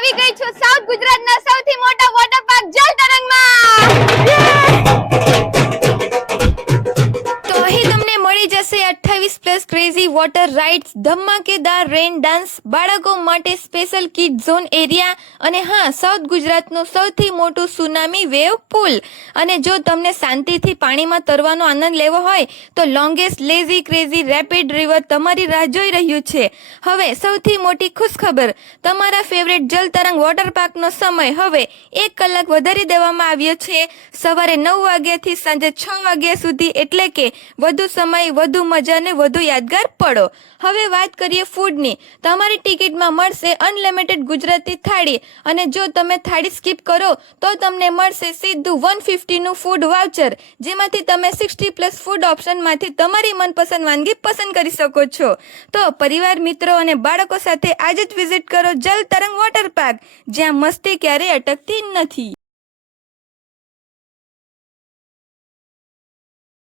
આવી ગઈ છું સાઉથ ગુજરાતના સૌથી મોટા વોટર પાર્ક જલ તરંગમાં। તો અહીં તમને મળી જશે 28+ ક્રેઝી વોટર રાઇડ્સ, ધમાકેદાર રેન ડાન્સ, બાળકો માટે સ્પેશિયલ કિડ ઝોન એરિયા અને હા, સાઉથ ગુજરાતનું સૌથી મોટું સુનામી વેવ પુલ। અને જો તમને શાંતિથી પાણીમાં તરવાનો આનંદ લેવો હોય તો longest lazy crazy rapid river તમારી રાહ જોઈ રહ્યું છે। હવે સૌથી મોટી ખુશખબર, તમારા ફેવરેટ જલ તરંગ વોટર પાર્કનો સમય હવે 1 કલાક વધારી દેવામાં આવ્યો છે, સવારે 9 વાગ્યાથી સાંજે 6 વાગ્યા સુધી, એટલે કે વધુ સમય, વધુ મજા અને વધુ યાદગાર પળો। હવે વાત કરીએ ફૂડની। તમારી ટિકિટમાં મળશે અનલિમિટેડ ગુજરાતી થાળી અને જો તમે થાળી સ્કીપ કરો તો તમને મળશે સીધું 150નું ફૂડ વાઉચર, જેમાંથી તમે 60+ ફૂડ ઓપ્શનમાંથી તમારી મનપસંદ વાનગી પસંદ કરી શકો છો। તો પરિવાર, મિત્રો અને બાળકો સાથે આજે જ વિઝિટ કરો જલ તરંગ વોટર પાર્ક, જ્યાં મસ્તી ક્યારેય અટકતી નથી।